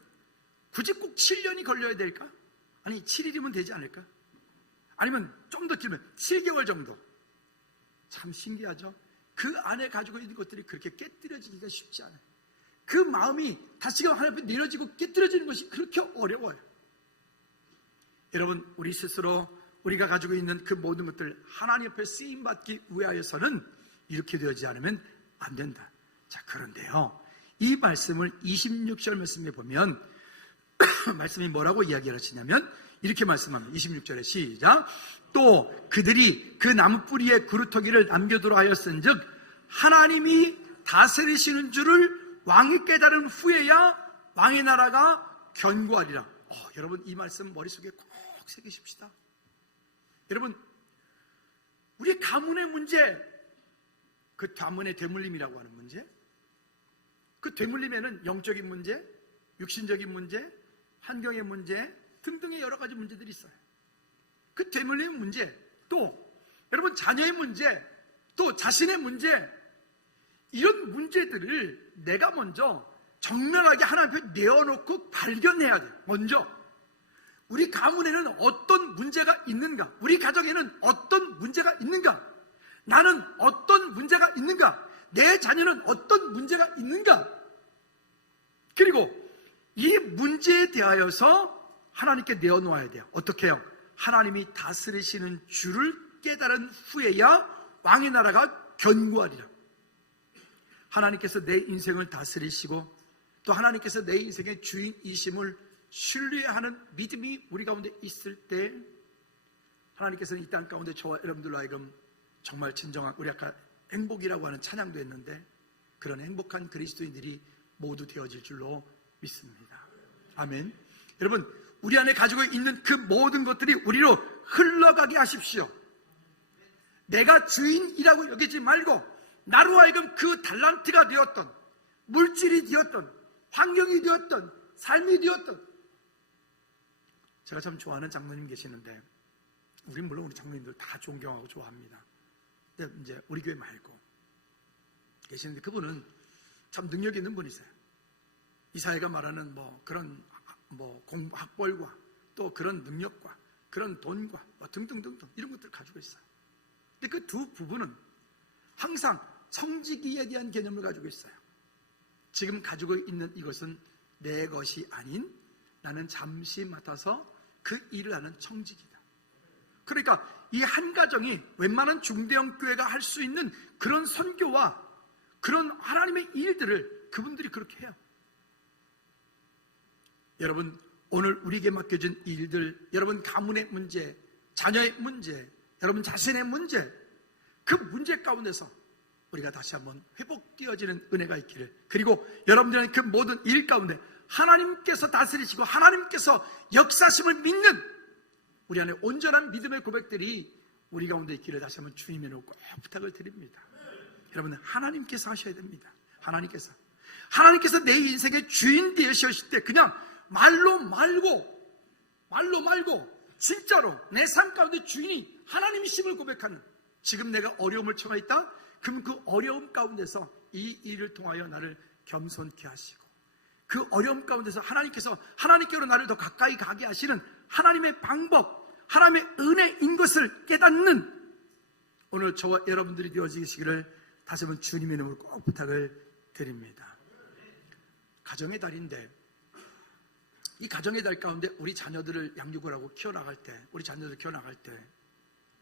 굳이 꼭 7년이 걸려야 될까? 아니 7일이면 되지 않을까? 아니면 좀 더 길면 7개월 정도. 참 신기하죠? 그 안에 가지고 있는 것들이 그렇게 깨뜨려지기가 쉽지 않아요. 그 마음이 다시금 하나님 앞에 내려지고 깨뜨려지는 것이 그렇게 어려워요. 여러분, 우리 스스로 우리가 가지고 있는 그 모든 것들 하나님 앞에 쓰임받기 위하여서는 이렇게 되지 않으면 안 된다. 자, 그런데요, 이 말씀을 26절 말씀에 보면 말씀이 뭐라고 이야기를 하시냐면 이렇게 말씀합니다. 26절에 시작. 또 그들이 그 나무 뿌리에 그루터기를 남겨두라 하였은즉 하나님이 다스리시는 줄을 왕이 깨달은 후에야 왕의 나라가 견고하리라. 여러분, 이 말씀 머릿속에 꼭 새기십시다. 여러분, 우리의 가문의 문제, 그 가문의 되물림이라고 하는 문제, 그 되물림에는 영적인 문제, 육신적인 문제, 환경의 문제 등등의 여러 가지 문제들이 있어요. 그 되물림 문제, 또 여러분 자녀의 문제, 또 자신의 문제, 이런 문제들을 내가 먼저 적나라하게 하나님 앞에 내어놓고 발견해야 돼. 먼저 우리 가문에는 어떤 문제가 있는가? 우리 가정에는 어떤 문제가 있는가? 나는 어떤 문제가 있는가? 내 자녀는 어떤 문제가 있는가? 그리고 이 문제에 대하여서 하나님께 내어놓아야 돼요. 어떻게 해요? 하나님이 다스리시는 줄을 깨달은 후에야 왕의 나라가 견고하리라. 하나님께서 내 인생을 다스리시고 또 하나님께서 내 인생의 주인이심을 신뢰하는 믿음이 우리 가운데 있을 때 하나님께서는 이 땅 가운데 저와 여러분들로 하여금 정말 진정한, 우리 아까 행복이라고 하는 찬양도 했는데 그런 행복한 그리스도인들이 모두 되어질 줄로 믿습니다. 아멘. 여러분, 우리 안에 가지고 있는 그 모든 것들이 우리로 흘러가게 하십시오. 내가 주인이라고 여기지 말고 나로 하여금 그 달란트가 되었던, 물질이 되었던, 환경이 되었던, 삶이 되었던. 제가 참 좋아하는 장로님 계시는데, 우린 물론 우리 장로님들 다 존경하고 좋아합니다. 근데 이제 우리 교회 말고 계시는데 그분은 참 능력 있는 분이세요. 이 사회가 말하는 그런 학벌과 또 그런 능력과 그런 돈과 등등등등 이런 것들을 가지고 있어요. 근데 그 두 부부는 항상 청지기에 대한 개념을 가지고 있어요. 지금 가지고 있는 이것은 내 것이 아닌 나는 잠시 맡아서 그 일을 하는 청지기다. 그러니까 이 한 가정이 웬만한 중대형 교회가 할 수 있는 그런 선교와 그런 하나님의 일들을 그분들이 그렇게 해요. 여러분, 오늘 우리에게 맡겨진 일들, 여러분 가문의 문제, 자녀의 문제, 여러분 자신의 문제, 그 문제 가운데서 우리가 다시 한번 회복되어지는 은혜가 있기를, 그리고 여러분들의 그 모든 일 가운데 하나님께서 다스리시고 하나님께서 역사심을 믿는 우리 안에 온전한 믿음의 고백들이 우리 가운데 있기를 다시 한번 주님의 이름으로 꼭 부탁을 드립니다. 여러분, 하나님께서 하셔야 됩니다. 하나님께서 내 인생의 주인 되셨을 때 그냥 말로 말고 진짜로 내 삶 가운데 주인이 하나님이심을 고백하는, 지금 내가 어려움을 처해 있다? 그럼 그 어려움 가운데서 이 일을 통하여 나를 겸손케 하시고 그 어려움 가운데서 하나님께로 나를 더 가까이 가게 하시는 하나님의 방법, 하나님의 은혜인 것을 깨닫는 오늘 저와 여러분들이 되어지시기를 다시 한번 주님의 이름으로 꼭 부탁을 드립니다. 가정의 달인데 이 가정의 달 가운데 우리 자녀들을 양육을 하고 키워나갈 때,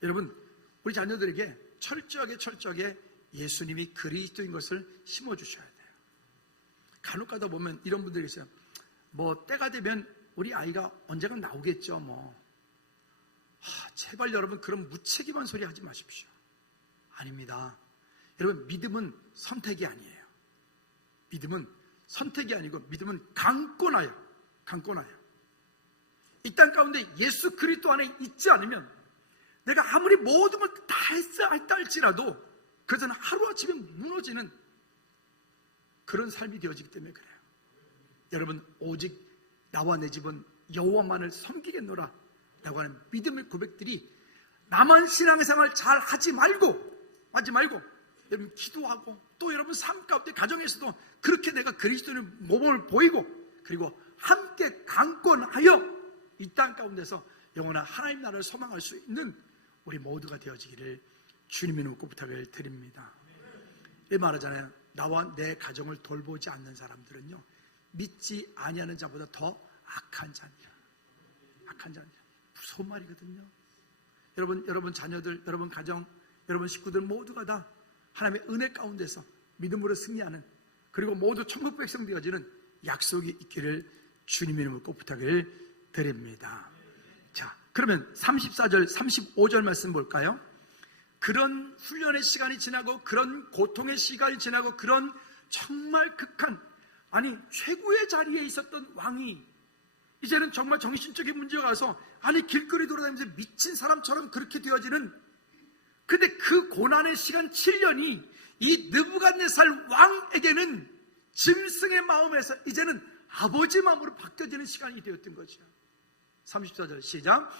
여러분, 우리 자녀들에게 철저하게 예수님이 그리스도인 것을 심어주셔야 돼요. 간혹 가다 보면 이런 분들이 있어요. 때가 되면 우리 아이가 언젠가 나오겠죠. 제발 여러분 그런 무책임한 소리 하지 마십시오. 아닙니다. 여러분, 믿음은 선택이 아니에요. 믿음은 선택이 아니고 믿음은 강권하여. 이 땅 가운데 예수 그리스도 안에 있지 않으면 내가 아무리 모든 걸 다 했다 할지라도 그것은 하루아침에 무너지는 그런 삶이 되어지기 때문에 그래요. 여러분, 오직 나와 내 집은 여호와만을 섬기겠노라 라고 하는 믿음의 고백들이 나만 신앙생활 잘 하지 말고 여러분 기도하고 또 여러분 삶 가운데 가정에서도 그렇게 내가 그리스도의 모범을 보이고 그리고 함께 강권하여 이 땅 가운데서 영원한 하나님 나라를 소망할 수 있는 우리 모두가 되어지기를 주님의 이름으로 부탁을 드립니다. 이 말하잖아요. 나와 내 가정을 돌보지 않는 사람들은요, 믿지 아니하는 자보다 더 악한 자니라. 무서운 말이거든요. 여러분 자녀들, 여러분 가정, 여러분 식구들 모두가 다 하나님의 은혜 가운데서 믿음으로 승리하는, 그리고 모두 천국 백성 되어지는 약속이 있기를 주님의 이름으로 꼭 부탁을 드립니다. 자, 그러면 34절, 35절 말씀 볼까요? 그런 훈련의 시간이 지나고 그런 고통의 시간이 지나고 그런 정말 극한, 최고의 자리에 있었던 왕이 이제는 정말 정신적인 문제가 와서 길거리 돌아다니면서 미친 사람처럼 그렇게 되어지는, 근데 그 고난의 시간 7년이 이 느부갓네살 왕에게는 짐승의 마음에서 이제는 아버지 마음으로 바뀌어지는 시간이 되었던 거죠. 34절 시작.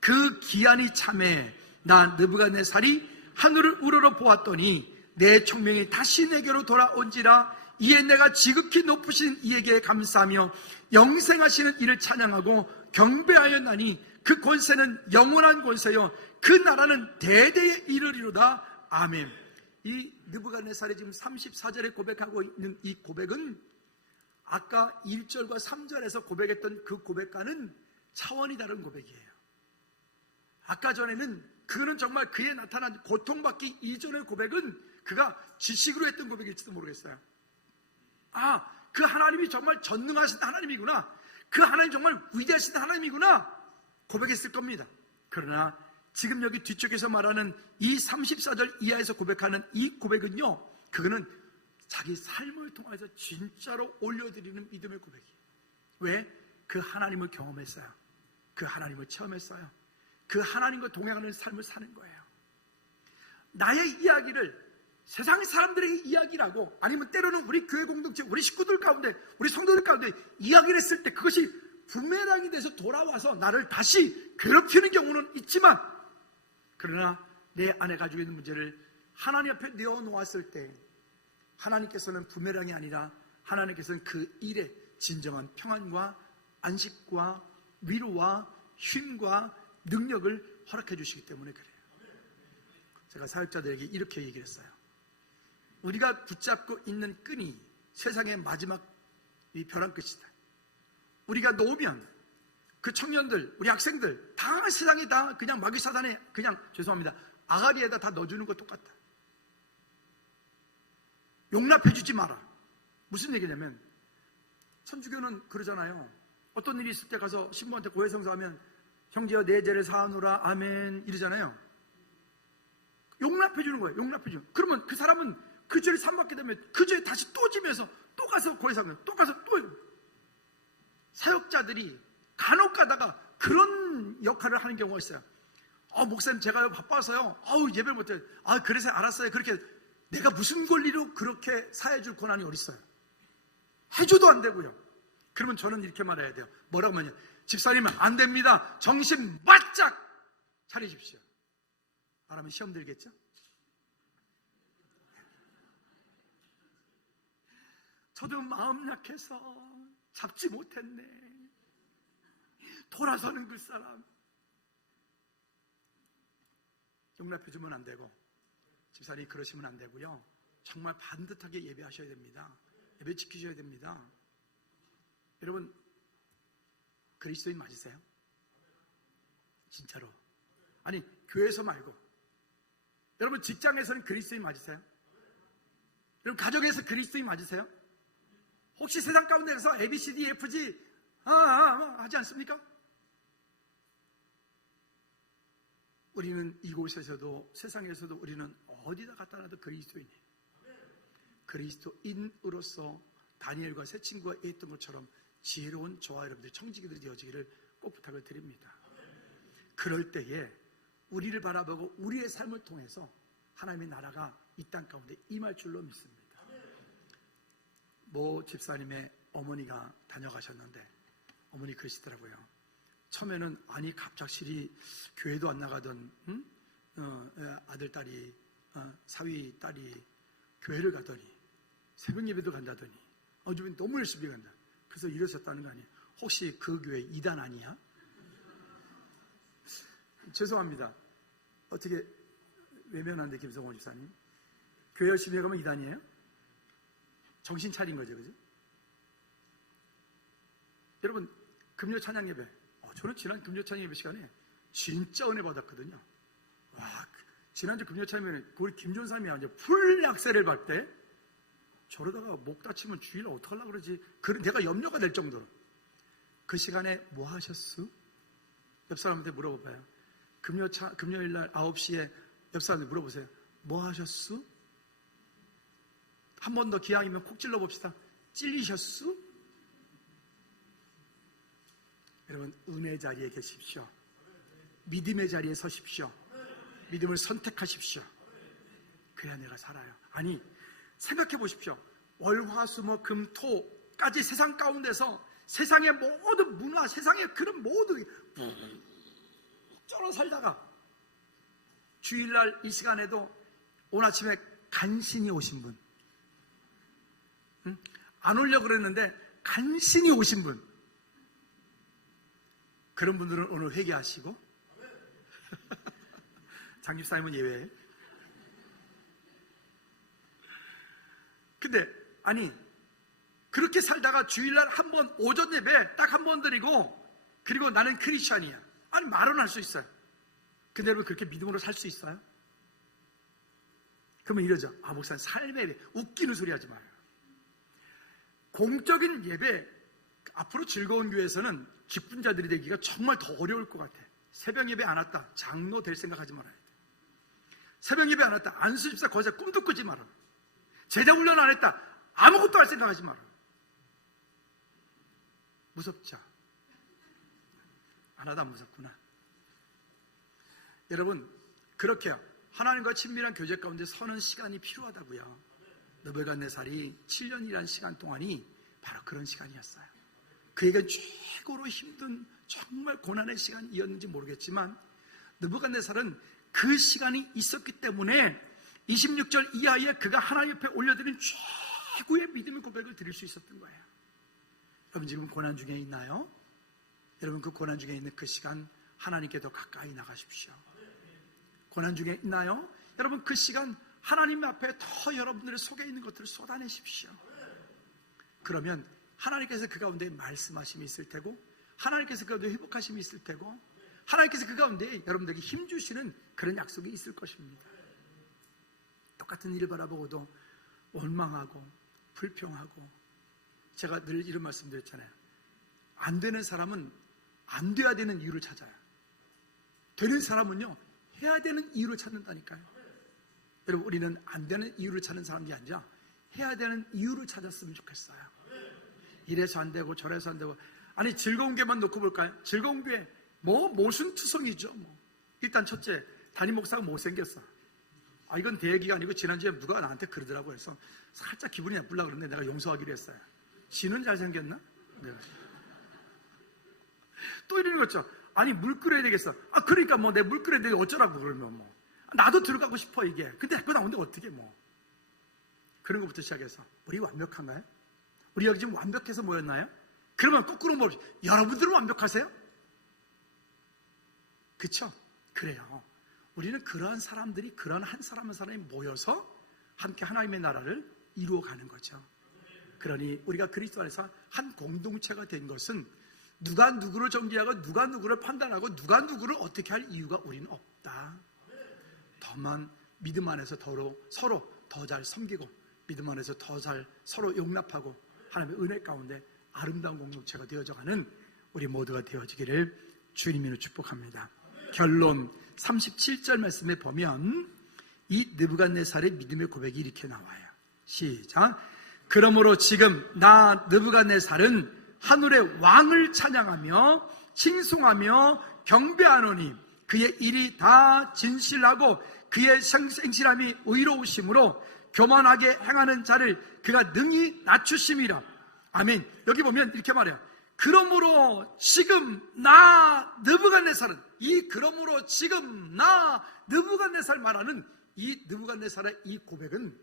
그 기한이 참에 나 느부갓네살이 하늘을 우러러 보았더니 내 총명이 다시 내게로 돌아온지라. 이에 내가 지극히 높으신 이에게 감사하며 영생하시는 이를 찬양하고 경배하였나니 그 권세는 영원한 권세요 그 나라는 대대에 이르리로다. 아멘. 이 느부갓네살이 지금 34절에 고백하고 있는 이 고백은 아까 1절과 3절에서 고백했던 그 고백과는 차원이 다른 고백이에요. 아까 전에는 그는 정말 그에 나타난 고통받기 이전의 고백은 그가 지식으로 했던 고백일지도 모르겠어요. 그 하나님이 정말 전능하신 하나님이구나, 그 하나님 정말 위대하신 하나님이구나 고백했을 겁니다. 그러나 지금 여기 뒤쪽에서 말하는 이 34절 이하에서 고백하는 이 고백은요, 그거는 자기 삶을 통해서 진짜로 올려드리는 믿음의 고백이에요. 왜? 그 하나님을 경험했어요. 그 하나님을 체험했어요. 그 하나님과 동행하는 삶을 사는 거예요. 나의 이야기를 세상 사람들에게 이야기라고, 아니면 때로는 우리 교회 공동체, 우리 식구들 가운데, 우리 성도들 가운데 이야기를 했을 때 그것이 부메랑이 돼서 돌아와서 나를 다시 괴롭히는 경우는 있지만, 그러나 내 안에 가지고 있는 문제를 하나님 앞에 내어놓았을 때 하나님께서는 부메랑이 아니라 하나님께서는 그 일에 진정한 평안과 안식과 위로와 쉼과 능력을 허락해 주시기 때문에 그래요. 제가 사역자들에게 이렇게 얘기를 했어요. 우리가 붙잡고 있는 끈이 세상의 마지막 이 벼랑 끝이다. 우리가 놓으면 그 청년들, 우리 학생들 다 세상에 다 그냥 마귀사단에 그냥 죄송합니다 아가리에다 다 넣어주는 거 똑같다. 용납해 주지 마라. 무슨 얘기냐면 천주교는 그러잖아요. 어떤 일이 있을 때 가서 신부한테 고해성사하면 형제여 내 죄를 사하노라 아멘 이러잖아요. 용납해 주는 거예요. 용납해 주는. 그러면 그 사람은 그 죄를 삼받게 되면 그 죄에 다시 또 지면서 또 가서 고해성하면 또 가서 또 사역자들이 간혹 가다가 그런 역할을 하는 경우가 있어요. 목사님 제가 바빠서요 예배를 못해요. 그래서 알았어요. 그렇게 내가 무슨 권리로 그렇게 사해줄 권한이 어딨어요. 해줘도 안 되고요. 그러면 저는 이렇게 말해야 돼요. 뭐라고 하냐, 집사님은 안 됩니다. 정신 바짝 차리십시오. 말하면 시험 들겠죠? 저도 마음 약해서 잡지 못했네. 돌아서는 그 사람 용납해주면 안 되고, 집사님이 그러시면 안 되고요. 정말 반듯하게 예배하셔야 됩니다. 예배 지키셔야 됩니다. 여러분 그리스도인 맞으세요? 진짜로. 아니 교회에서 말고 여러분 직장에서는 그리스도인 맞으세요? 여러분 가정에서 그리스도인 맞으세요? 혹시 세상 가운데 가서 ABCD, EFG 하지 않습니까? 우리는 이곳에서도 세상에서도 우리는 어디다 갖다 놔도 그리스도인이에요. 그리스도인으로서 다니엘과 세 친구가 했던 것처럼 지혜로운 저와 여러분들이 청지기들이 되어지기를 꼭 부탁을 드립니다. 그럴 때에 우리를 바라보고 우리의 삶을 통해서 하나님의 나라가 이 땅 가운데 임할 줄로 믿습니다. 모 집사님의 어머니가 다녀가셨는데 어머니 그러시더라고요. 처음에는 갑작스레 교회도 안 나가던 아들 딸이 사위 딸이 교회를 가더니 새벽 예배도 간다더니 요즘엔 너무 열심히 간다. 그래서 이러셨다는 거 아니에요? 혹시 그 교회 이단 아니야? 죄송합니다. 어떻게 외면한데 김성원 집사님? 교회 열심히 가면 이단이에요? 정신 차린 거죠, 그죠? 여러분 금요 찬양 예배, 저는 지난 금요 찬양 예배 시간에 진짜 은혜 받았거든요. 지난주 금요 찬양 예배는 우리 김존삼이 이제 풀 약세를 받을 때 저러다가 목 다치면 주일 어떡하려고 그러지? 내가 염려가 될 정도로. 그 시간에 뭐 하셨어? 옆 사람한테 물어봐봐요. 금요일 날 9시에 옆 사람한테 물어보세요. 뭐 하셨어? 한 번 더 기왕이면 콕 찔러 봅시다. 찔리셨어? 여러분 은혜 자리에 계십시오. 믿음의 자리에 서십시오. 믿음을 선택하십시오. 그래야 내가 살아요. 아니 생각해 보십시오. 월화수목금토까지 세상 가운데서 세상의 모든 문화, 세상의 그런 모든 쩔어 살다가 주일날 이 시간에도 오늘 아침에 간신히 오신 분, 안 오려고 그랬는데 간신히 오신 분, 그런 분들은 오늘 회개하시고 장집사님은 예외예요. 근데 아니 그렇게 살다가 주일날 한 번 오전 예배 딱 한 번 드리고 그리고 나는 크리스찬이야, 아니 말은 할 수 있어요. 근데 여러분 그렇게 믿음으로 살 수 있어요? 그러면 이러죠. 아 목사님 삶의 예배, 웃기는 소리 하지 마요. 공적인 예배, 앞으로 즐거운 교회에서는 기쁜 자들이 되기가 정말 더 어려울 것 같아. 새벽 예배 안 왔다, 장로 될 생각하지 말아야 돼. 새벽 예배 안 왔다, 안수 집사 거기서 꿈도 꾸지 마라. 제자 훈련 안 했다, 아무것도 할 생각하지 마라. 무섭죠? 하나도 안 무섭구나. 여러분 그렇게 하나님과 친밀한 교제 가운데 서는 시간이 필요하다고요. 느부갓네살이 7년이라는 시간 동안이 바로 그런 시간이었어요. 그에게 최고로 힘든 정말 고난의 시간이었는지 모르겠지만 느부갓네살은 그 시간이 있었기 때문에 26절 이하에 그가 하나님 옆에 올려드린 최고의 믿음의 고백을 드릴 수 있었던 거예요. 여러분 지금 고난 중에 있나요? 여러분 그 고난 중에 있는 그 시간 하나님께 더 가까이 나가십시오. 고난 중에 있나요? 여러분 그 시간 하나님 앞에 더 여러분들의 속에 있는 것들을 쏟아내십시오. 그러면 하나님께서 그 가운데 말씀하심이 있을 테고, 하나님께서 그 가운데 회복하심이 있을 테고, 하나님께서 그 가운데 여러분들에게 힘주시는 그런 약속이 있을 것입니다. 똑같은 일을 바라보고도 원망하고 불평하고, 제가 늘 이런 말씀 드렸잖아요. 안 되는 사람은 안 돼야 되는 이유를 찾아요. 되는 사람은요 해야 되는 이유를 찾는다니까요. 여러분 우리는 안 되는 이유를 찾는 사람이 아니라 해야 되는 이유를 찾았으면 좋겠어요. 이래서 안 되고 저래서 안 되고, 아니 즐거운 게만 놓고 볼까요? 즐거운 게 모순투성이죠. 일단 첫째, 담임 목사가 못생겼어. 아 이건 대얘기가 아니고 지난주에 누가 나한테 그러더라고. 해서 살짝 기분이 나쁘려고 그러는데 내가 용서하기로 했어요. 지는 잘생겼나? 네. 또 이러는 거죠. 아니 물 끓여야 되겠어. 아 그러니까 내 물 끓여야 돼 어쩌라고. 그러면 나도 들어가고 싶어 이게. 근데 그거 나오는데 어떻게 그런 것부터 시작해서 우리 완벽한가요? 우리 여기 지금 완벽해서 모였나요? 그러면 거꾸로 물어보죠. 여러분들은 완벽하세요? 그쵸? 그래요. 우리는 그러한 사람들이 그런 한 사람 한 사람이 모여서 함께 하나님의 나라를 이루어가는 거죠. 그러니 우리가 그리스도 안에서 한 공동체가 된 것은 누가 누구를 정죄하고 누가 누구를 판단하고 누가 누구를 어떻게 할 이유가 우리는 없다. 더만 믿음 안에서 서로 더 잘 섬기고 믿음 안에서 더 잘 서로 용납하고 하나님의 은혜 가운데 아름다운 공동체가 되어져가는 우리 모두가 되어지기를 주님으로 축복합니다. 결론 37절 말씀에 보면 이 느부갓네살의 믿음의 고백이 이렇게 나와요. 시작. 그러므로 지금 나 느부갓네살은 하늘의 왕을 찬양하며 칭송하며 경배하노니 그의 일이 다 진실하고 그의 생실함이 의로우심으로 교만하게 행하는 자를 그가 능히 낮추심이라. 아멘. 여기 보면 이렇게 말해요. 그러므로 지금 나 느부갓네살은, 이 그러므로 지금 나 느부갓네살 말하는 이 느부갓네살의 이 고백은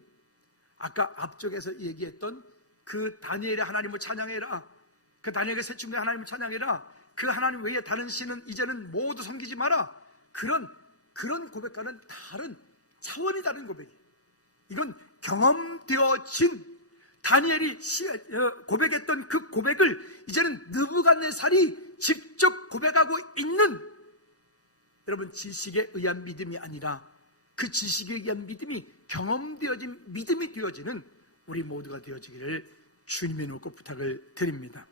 아까 앞쪽에서 얘기했던 그 다니엘의 하나님을 찬양해라, 그 다니엘의 새충의 하나님을 찬양해라, 그 하나님 외에 다른 신은 이제는 모두 섬기지 마라, 그런 고백과는 다른 차원이 다른 고백이에요. 이건 경험되어진 다니엘이 고백했던 그 고백을 이제는 느부갓네살이 직접 고백하고 있는, 여러분 지식에 의한 믿음이 아니라 그 지식에 의한 믿음이 경험되어진 믿음이 되어지는 우리 모두가 되어지기를 주님의 놓고 부탁을 드립니다.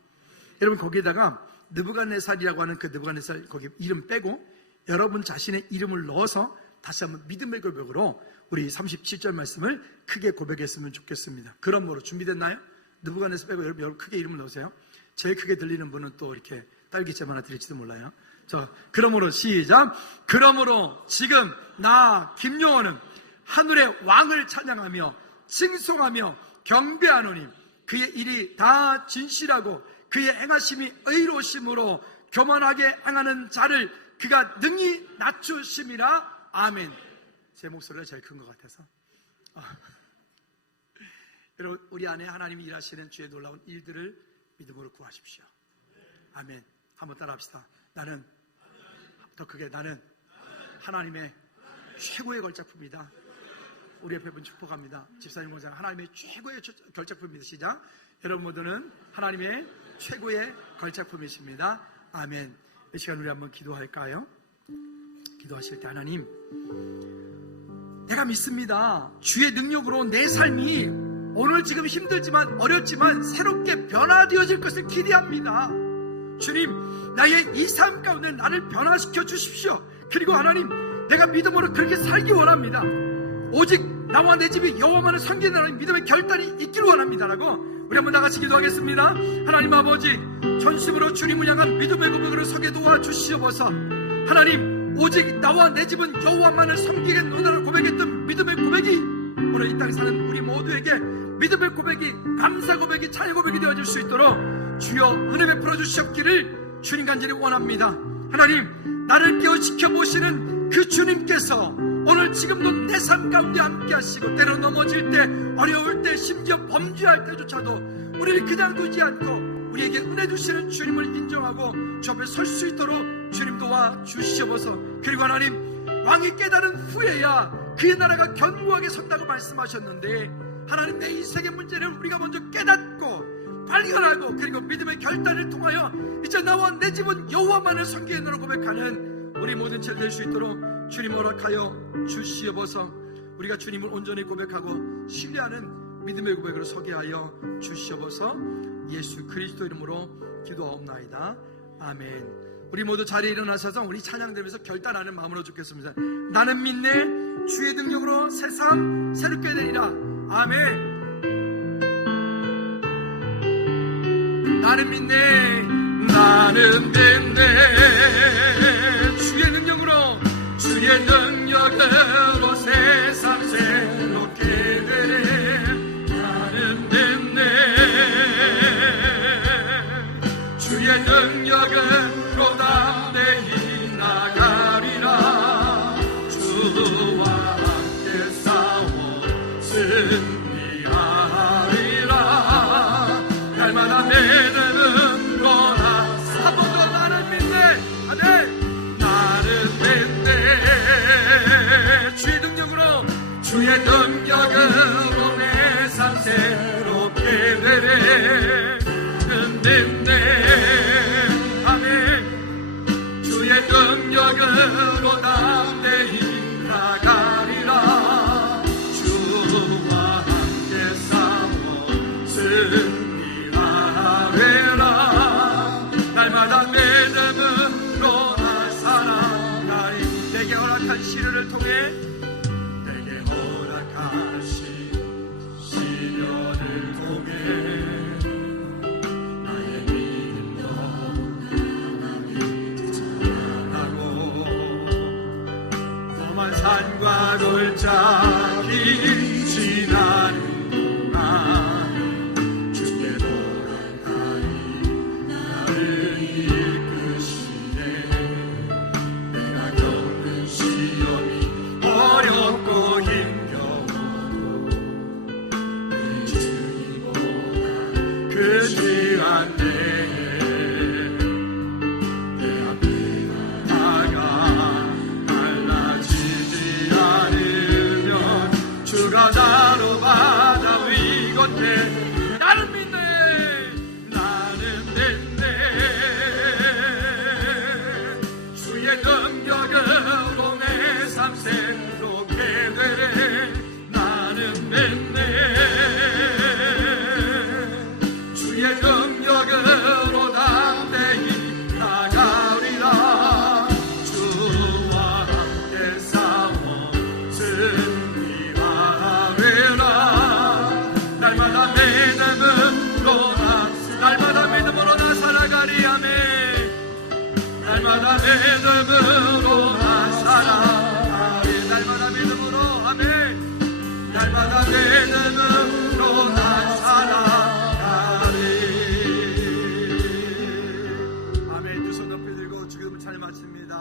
여러분 거기에다가 느부갓네살이라고 하는 그 느부갓네살 거기 이름 빼고 여러분 자신의 이름을 넣어서 다시 한번 믿음의 고백으로 우리 37절 말씀을 크게 고백했으면 좋겠습니다. 그러므로 준비됐나요? 느부갓네살 빼고 여러분 크게 이름을 넣으세요. 제일 크게 들리는 분은 또 이렇게 딸기잼 하나 드릴지도 몰라요. 자, 그러므로 시작. 그러므로 지금 나 김용원은 하늘의 왕을 찬양하며 칭송하며 경배하노니 그의 일이 다 진실하고 그의 행하심이 의로우심으로 교만하게 행하는 자를 그가 능히 낮추심이라. 아멘. 제 목소리가 제일 큰 것 같아서 여러분, 우리 안에 하나님이 일하시는 주의 놀라운 일들을 믿음으로 구하십시오. 아멘. 한번 따라합시다. 나는, 더 크게, 나는 하나님의 최고의 걸작품이다. 우리 옆에 분 축복합니다. 집사님 공장 하나님의 최고의 걸작품입니다. 시작. 여러분 모두는 하나님의 최고의 걸작품이십니다. 아멘. 이 시간 우리 한번 기도할까요? 기도하실 때 하나님, 내가 믿습니다. 주의 능력으로 내 삶이 오늘 지금 힘들지만 어렵지만 새롭게 변화되어질 것을 기대합니다. 주님, 나의 이 삶 가운데 나를 변화시켜 주십시오. 그리고 하나님, 내가 믿음으로 그렇게 살기 원합니다. 오직 나와 내 집이 여호와만을 섬기는 믿음의 결단이 있기를 원합니다라고 우리 한번 다같이 기도하겠습니다. 하나님 아버지, 전심으로 주님을 향한 믿음의 고백으로 서게 도와주시옵소서. 하나님, 오직 나와 내 집은 여호와만을 섬기겠노라고 고백했던 믿음의 고백이 오늘 이 땅에 사는 우리 모두에게 믿음의 고백이, 감사 고백이, 찬양 고백이 되어질 수 있도록 주여 은혜 베풀어 주시옵기를 주님 간절히 원합니다. 하나님, 나를 깨어지켜 보시는 그 주님께서 오늘 지금도 내 삶 가운데 함께 하시고, 때로 넘어질 때, 어려울 때, 심지어 범죄할 때조차도 우리를 그냥 두지 않고 우리에게 은혜 주시는 주님을 인정하고 주 앞에 설 수 있도록 주님 도와주시옵소서. 그리고 하나님, 왕이 깨달은 후에야 그의 나라가 견고하게 선다고 말씀하셨는데, 하나님, 내 인생의 문제를 우리가 먼저 깨닫고 발견하고 그리고 믿음의 결단을 통하여 이제 나와 내 집은 여호와만을 섬기노라 고백하는 우리 모든 칠 될 수 있도록 주님 허락하여 주시옵소서. 우리가 주님을 온전히 고백하고 신뢰하는 믿음의 고백으로 서게 하여 주시옵소서. 예수 그리스도 이름으로 기도하옵나이다. 아멘. 우리 모두 자리에 일어나셔서 우리 찬양드리면서 결단하는 마음으로 죽겠습니다. 나는 믿네, 주의 능력으로 새삼 새롭게 되리라. 아멘. 나는 믿네, 나는 믿네, 주의 능력으로, 주의 능력으로 세상 새롭게 되네. 나는 믿네, 주의 능력으로 담대히 나가리라. 주와 함께 싸워 승리하리라. 날마다 믿는 거나 한 번 더 나는 믿네. 아멘. 나는 믿네, 주의 능력으로, 주의 능력으로 내 삶 새롭게 되네. 믿네. 아멘. 주의 능력으로 담대히 나가리라. 주와 함께 싸워 승리하리라. 날마다 믿음으로 나 살아가리. 내게 허락한 시련을 통해, 내게 허락한 시련을 통해 나의 믿음도 하나님 찬양하고, 험한 산과 골짜기 지나는 동안 주께로 가까이 나를 이끄시네. 내가 겪는 시험이 어렵고 힘겨워도 내 주님보다 크지 않네. 내 앞에 나가 달라지지 않으면 주가 나로 받아 위곳해. 나는 믿네, 나는 믿네, 주의 능력으로 내 삶 새롭게 되네. 나는 믿네, 주의 능력으로 담대히 나가리라. 주와 함께 싸워 승리하리라. 날마다 믿음으로 나 살아가리. 아멘. 날마다 믿음으로 나 살아가리. 날마다 믿음으로. 아멘. 날마다 믿음으로 나 살아가리. 아멘. 두 손 높이 들고 주기도문 찬양 마칩니다.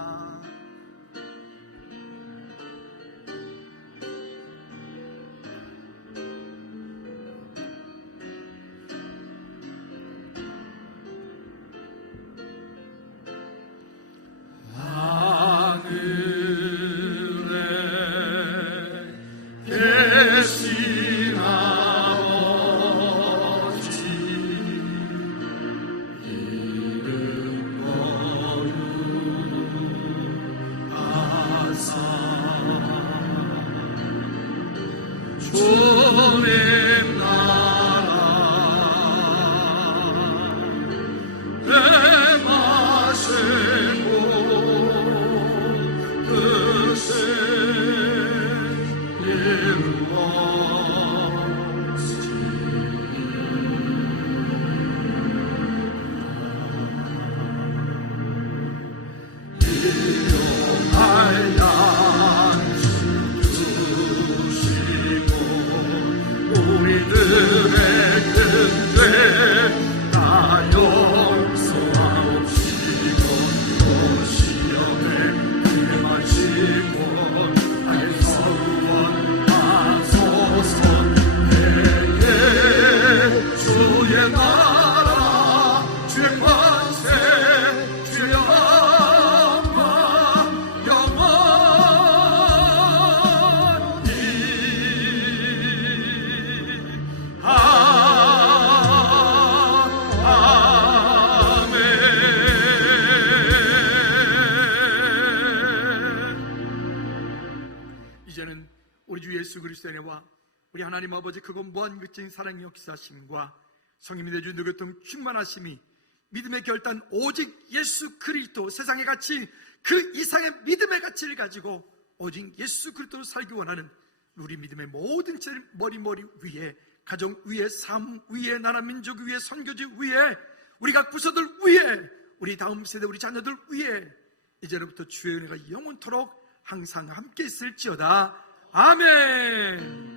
그리스도의 은혜와 우리 하나님 아버지 그거 무한극적인 사랑의 역사심과 성령이 내준 능력통 충만하심이 믿음의 결단 오직 예수 그리스도, 세상의 가치 그 이상의 믿음의 가치를 가지고 오직 예수 그리스도를 살기 원하는 우리 믿음의 모든 죄를 머리 위에, 가정 위에, 삶 위에, 나라 민족 위에, 선교지 위에, 우리 각 부서들 위에, 우리 다음 세대 우리 자녀들 위에 이제로부터 주의 은혜가 영원토록 항상 함께 있을지어다. 아멘.